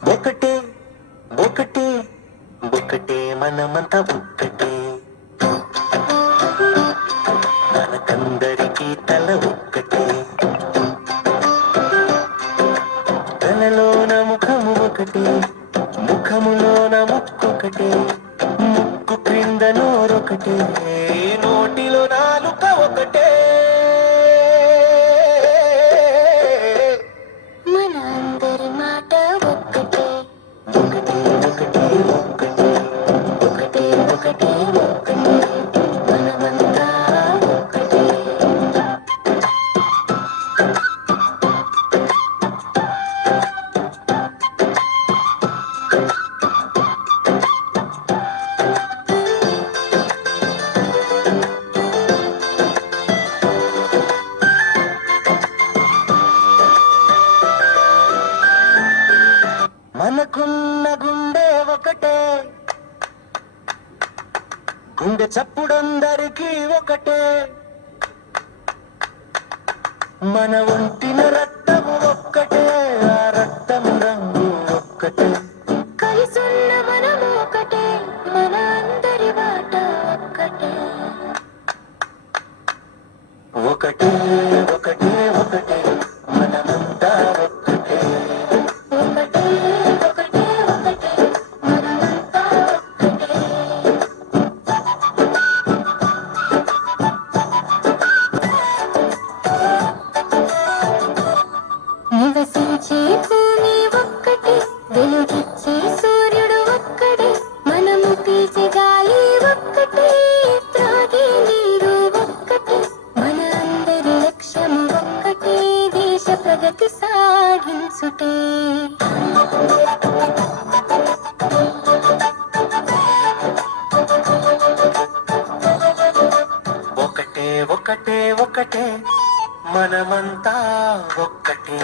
ఒకటే ఒకటే ఒకటే మనమంతా ఒక్కటే, మనకందరికీ తల ఒక్కటే, తలలోన ముఖము ఒకటే, ముఖములోన ముక్కొకటే, ముక్కు క్రింద నోరొకటే, నోటిలో నాలుక ఒకటే. మన అందరి మాట ఒక్కటే, ఒకటే ఒకటే ఒకటే ఒకటే ఒకటే ఒకటే మనమంతా ఒకటే. మనకున్న గుండె ఒకటే, గుండె చప్పుడందరికీ ఒకటే, మన ఒంటిన రక్తము ఒక్కటే, ఆ రక్తము రంగు ఒక్కటే, కలిసున్న మనము ఒకటే, మన అందరి మాట ఒక్కటే. ఒకటే ఒకటే ఒకటే మనమంతా ఒక్కటే. ఒకటే ఒకటే ఒకటే మనమంతా ఒక్కటే. నివసించే భూమి ఒక్కటే, వెలుగిచ్చే సూర్యుడు ఒక్కడే, మనము పీల్చే గాలి ఒక్కటే, త్రాగే నీరు ఒక్కటే, మన అందరి లక్ష్యం ఒక్కటే, దేశ ప్రగతి సాగించుటే. ఒకటే ఒకటే ఒకటే మనమంతా ఒక్కటే.